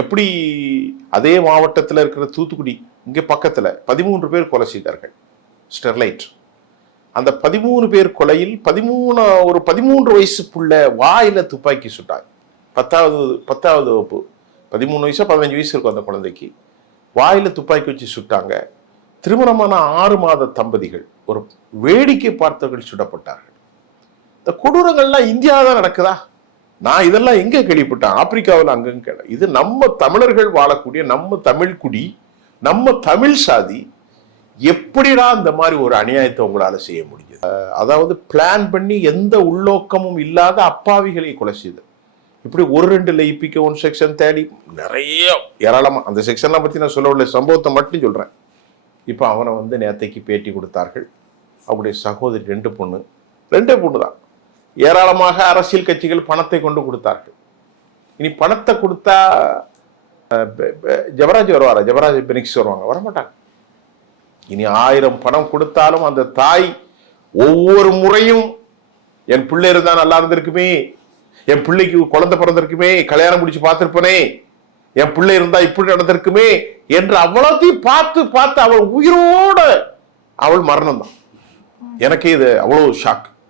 எப்படி அதே மாவட்டத்தில் இருக்கிற தூத்துக்குடி இங்கே பக்கத்தில் 13 பேர் கொலை செய்தார்கள் ஸ்டெர்லைட். அந்த 13 பேர் கொலையில் 13 வயசு புள்ள வாயில துப்பாக்கி சுட்டாங்க. 10வது வகுப்பு 13 வயசா 15 வயசு இருக்கும் அந்த குழந்தைக்கு. வாயில துப்பாக்கி வச்சு சுட்டாங்க. திருமணமான 6 மாத தம்பதிகள் ஒரு வேடிக்கை பார்த்தவர்கள் சுடப்பட்டார்கள். இந்த கொடூரங்கள்லாம் இந்தியாவில் தான் நடக்குதா? நான் இதெல்லாம் எங்க கேள்விப்பட்டேன்? ஆப்பிரிக்காவில் அங்கங்க. இது நம்ம தமிழர்கள் வாழக்கூடிய நம்ம தமிழ் குடி, நம்ம தமிழ் சாதி. எப்படிடா இந்த மாதிரி ஒரு அநியாயத்தை உங்களால செய்ய முடியுது? அதாவது பிளான் பண்ணி எந்த உள்நோக்கமும் இல்லாத அப்பாவிகளை கொலை செய்து இப்படி 1-2 லைப்பிக்க 1 செக்ஷன் தேடி நிறைய ஏராளமா அந்த செக்ஷன்லாம் பத்தி நான் சொல்ல உள்ள சம்பவத்தை மட்டும் சொல்றேன். இப்போ அவனை வந்து நேத்தைக்கு பேட்டி கொடுத்தார்கள். அவருடைய சகோதரி 2 பொண்ணு தான். ஏராளமாக அரசியல் கட்சிகள் பணத்தை கொண்டு கொடுத்தார்கள். இனி பணத்தை கொடுத்தா ஜெபராஜ் வருவாரா? ஜெபராஜ் பெனிக்ஸ் வருவாங்க? வரமாட்டாங்க. இனி 1000 பணம் கொடுத்தாலும் அந்த தாய் ஒவ்வொரு முறையும் என் பிள்ளை இருந்தா நல்லா இருந்திருக்குமே, என் பிள்ளைக்கு குழந்தை பிறந்திருக்குமே, கல்யாணம் முடிச்சு பார்த்திருப்பனே, என் பிள்ளை இருந்தா இப்படி நடந்திருக்குமே என்று அவ்வளோத்தையும் பார்த்து அவள் உயிரோட அவள் மரணம் தான். எனக்கு இது அவ்வளவு ஷாக்.